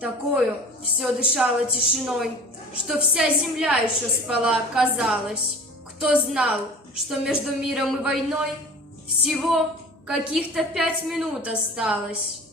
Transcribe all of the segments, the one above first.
Такою все дышало тишиной, что вся земля еще спала, казалось. Кто знал, что между миром и войной всего каких-то 5 минут осталось.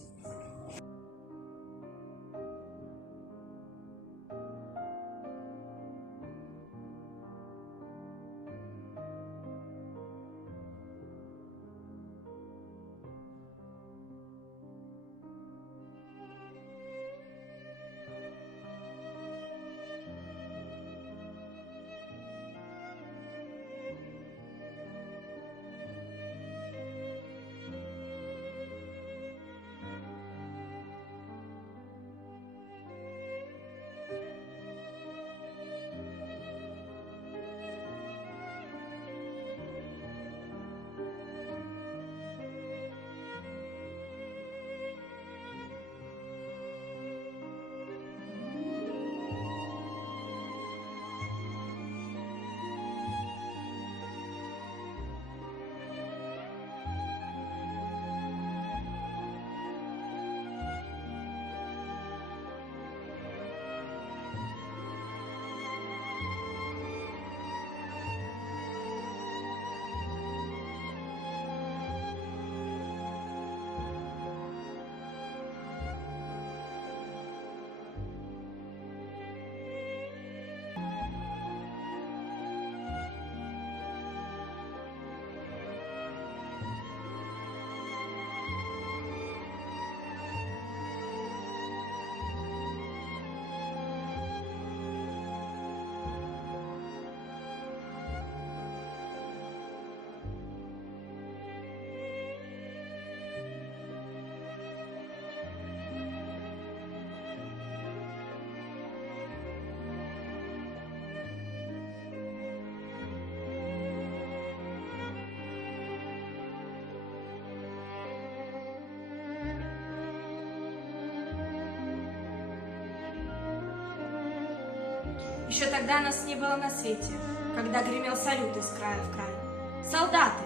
Еще тогда нас не было на свете, когда гремел салют из края в край. Солдаты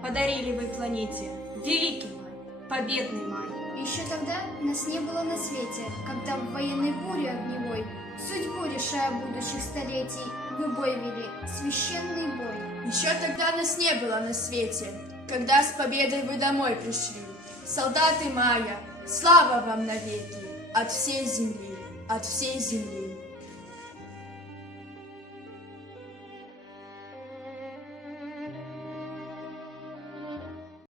подарили вы планете великий май, победный май. Еще тогда нас не было на свете, когда в военной буре огневой, судьбу решая будущих столетий, вы бой вели, священный бой. Еще тогда нас не было на свете, когда с победой вы домой пришли. Солдаты мая, слава вам навеки, от всей земли, от всей земли.